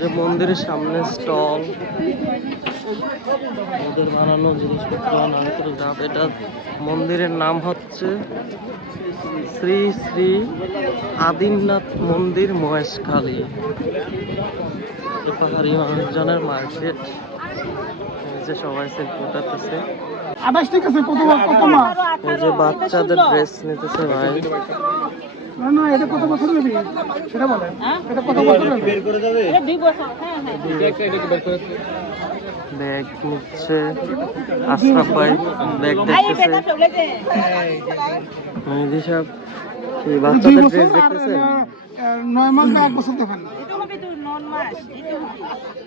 যে মন্দিরের সামনে স্টল, ওদের বানানো জিনিসপত্র, নারকেল ডাব। এটা মন্দিরের নাম হচ্ছে শ্রী শ্রী আদিনাথ মন্দির মহেশখালী। পাহাড়ি মানুষজনের মার্কেট, যে সবাই সেলফি উঠাতেছে। এই যে বাচ্চাদের ড্রেস নিতেছে ভাই। না এটা কত বছর নেবে সেটা বলেন। এটা কত বছর নেবে? বের করে যাবে। এটা 2 বছর। হ্যাঁ হ্যাঁ। এটা বের করে ব্যাগ নিচ্ছে আশরাফ ভাই, ব্যাগ দেখতেছে। মেহেদি সাহেব এই বাচ্চাদের ড্রেস দেখতেছেন। 9 মাস বা 1 বছর দেখেন। এটা হবে তো 9 মাস। এটা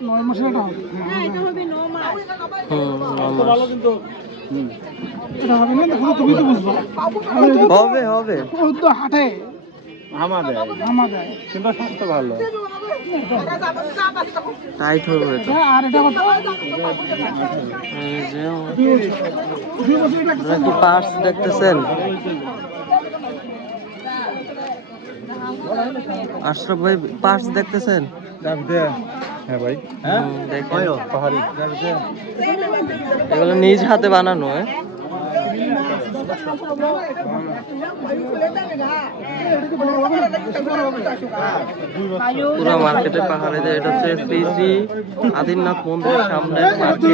9 মাসের এটা হবে। হ্যাঁ এটা হবে 9 মাস। তো ভালো কিন্তু এটা হবে না, দেখো তুমি তো বুঝবা। হবে হবে। ও তো হাটে আমাদের কিন্তু স্বাস্থ্য ভালো। টাইট হবে এটা। আর এটা কত? এই যে কি পার্স দেখতেছেন? আশরাফ ভাই পার্স দেখতেছেন? হ্যাঁ ভাই, দেখেন এগুলো নিজ হাতে বানানো। পুরো মার্কেটে পাহাড়ে যায়। এটা হচ্ছে শ্রী শ্রী আদিনাথ মন্দিরের সামনে মার্কেট।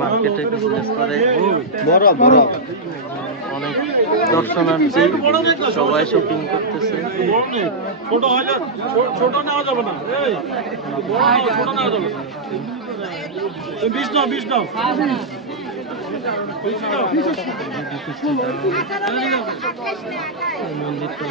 মার্কেটে বিজনেস করে অনেক দর্শনার্থী, সবাই শপিং করতেছে। ছোট নেওয়া যাবে না, ছোট নেওয়া যাবে না। 20 নাও, 20 নাও। মন্দিরটা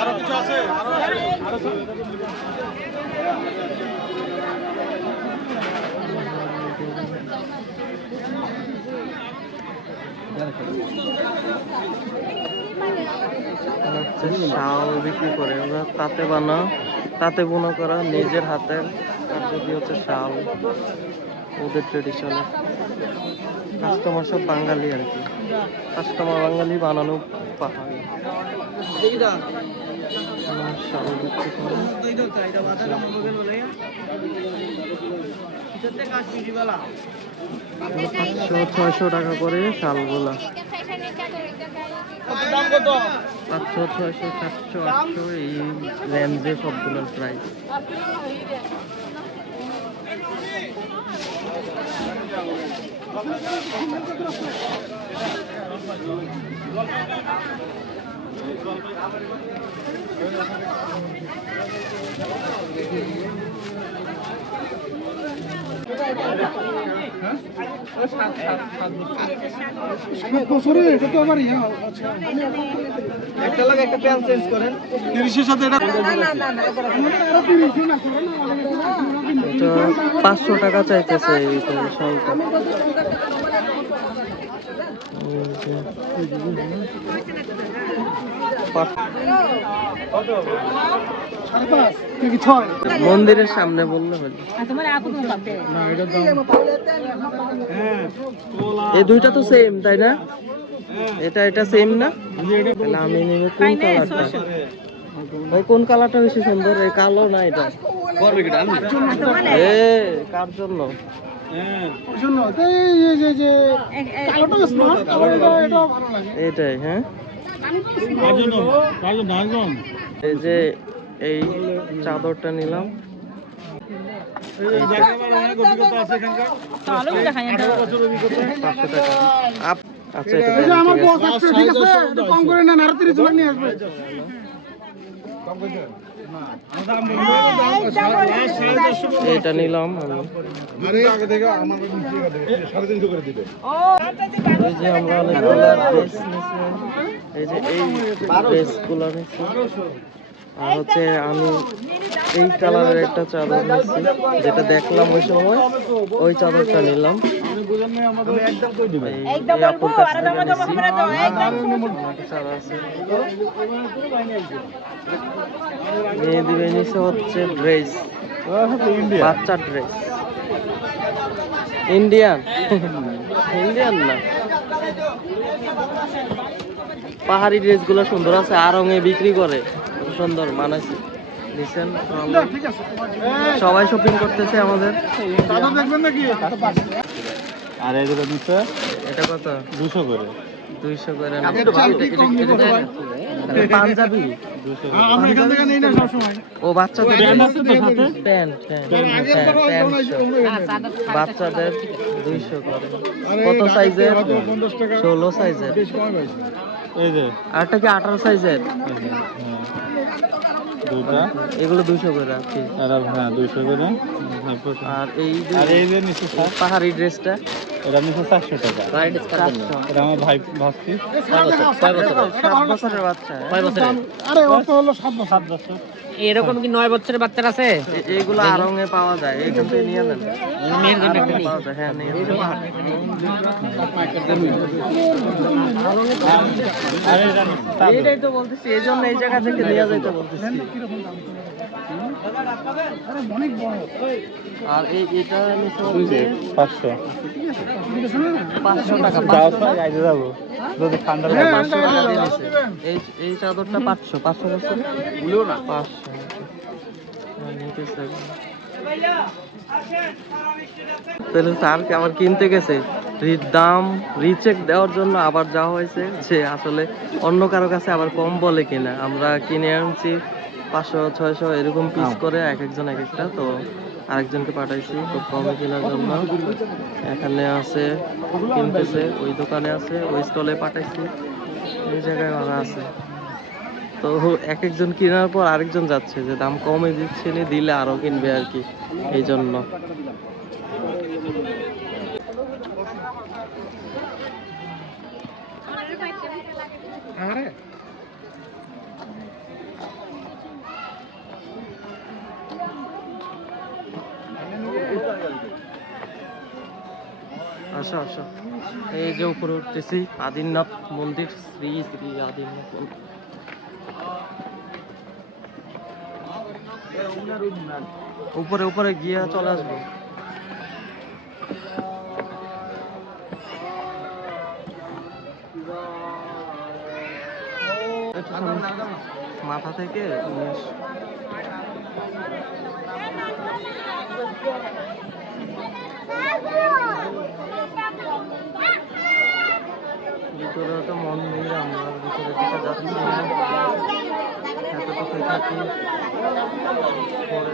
আরো কিছু আছে, আরো শাল বিক্রি করে ওরা, তাতে বোনা করা নিজের হাতের কার্যটি হচ্ছে শাল, ওদের ট্রেডিশনাল। কাস্টমার সব বাঙালি আর কি, কাস্টমার বাঙালি, বানানো পাহাড়ি। শাল বিক্রি করে 500-600 টাকা করে শালগুলা। 500, 600, 700, 800 এই রেঞ্জে সবগুলোর প্রাইস। একটা লাগে একটা প্যান চেঞ্জ করেন 30 এর সাথে। এটা 500 টাকা চাইতেছে এই শালটা। মন্দিরের সামনে বললে হলো। এই দুইটা তো সেম তাই না? এটা সেম না? আমি নেব কোন কালারটা? ওই কোন কালারটা বেশি সুন্দর? এই কালো না এটা? কার জন্য? এটাই। হ্যাঁ এই যে এই চাদরটা নিলাম। আচ্ছা এটা নিলাম আমি। এই যে আমরা অনেকগুলো ড্রেস নিয়েছি, এই যে এই ড্রেসগুলো নিয়েছি। আর হচ্ছে আমি এই কালারের একটা চাদর নিয়েছি, যেটা দেখলাম ওই সময়, ওই চাদরটা নিলাম। আপুর কাছ থেকে নিছি। আরো আছে। মেহেদি নিচে হচ্ছে ড্রেস, বাচ্চার ড্রেস। ইন্ডিয়ান ইন্ডিয়ান না, পাহাড়ি ড্রেসগুলো সুন্দর আছে, আড়ঙে বিক্রি করে, সুন্দর মানাইছে। দিচ্ছেন সবাই শপিং করতেছে আমাদের। আর এগুলো দিচ্ছে এটা কত? 200 করে। 200 করে না? পাঞ্জাবি ও বাচ্চাদের প্যান্ট, বাচ্চাদের 200 করে। কত সাইজের? 16 সাইজের। এই যে আরটা কি 18 সাইজের? দুইটা এগুলো 200 করে আছে। হ্যাঁ 200 করে। আর এই আর এই যে নিচে পাহাড়ি ড্রেসটা, এটা নিচে 400 টাকা। 400। এটা আমার ভাই ভাস্তি। 7 বছরের বাচ্চা। 6 বছরের। আরে ও তো হলো 7 বছর। এরকম কি 9 বছরের বাচ্চা আছে? এইগুলো আড়ঙে পাওয়া যায়, এইখান থেকে নিয়ে নেন। মেয়ের জন্য একটা পাওয়া যায়, হ্যাঁ নিয়ে নেন। আর এটা এইটাই তো বলতেছি, এই জন্য এই জায়গা থেকে নিয়ে যাইতে বলতেছি। আরে অনেক বড়। আর এটা নিচে হচ্ছে 500। 500 টাকা। যাও তো আইতে যাব যদি ঠান্ডা লাগে। 500 টাকা দিয়ে নিছে। এই চাদরটা 500 বছর ভুলেও না 500 নিতেছে। তাহলে স্যার কি আবার কিনতে গেছে, দাম রিচেক দেওয়ার জন্য আবার যাওয়া হয়েছে, যে আসলে অন্য কারো কাছে আবার কম বলে কিনা। আমরা কিনে আনছি 500-600 এরকম পিস করে, এক একজন এক একটা। তো আরেকজনকে পাঠাইছি খুব কমে কেনার জন্য। এখানে আছে কিনতেছে, ওই দোকানে আছে, ওই স্টলে পাঠাইছি, এই জায়গায় ওরা আছে। তো এক একজন কেনার পর আরেকজন যাচ্ছে যে দাম কমে দিচ্ছে, দিলে আরো কিনবে আর কি, এই জন্য। আরে আসো আসো, এই যে উপরে উঠতেছি, আদিনাথ মন্দির, শ্রী শ্রী আদিনাথ মন্দির। উপরে উপরে গিয়ে চলে আসবো। মাথা থেকে নিয়ে আসো। ভিতরে তো মন্দির, আমরা ভিতরের দিকে যাচ্ছি না, এতটুকুই থাকি, পরে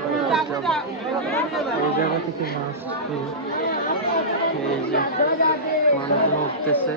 যাবো। এই জায়গা থেকে মাছ, এই যে মানুষজন উঠতেছে।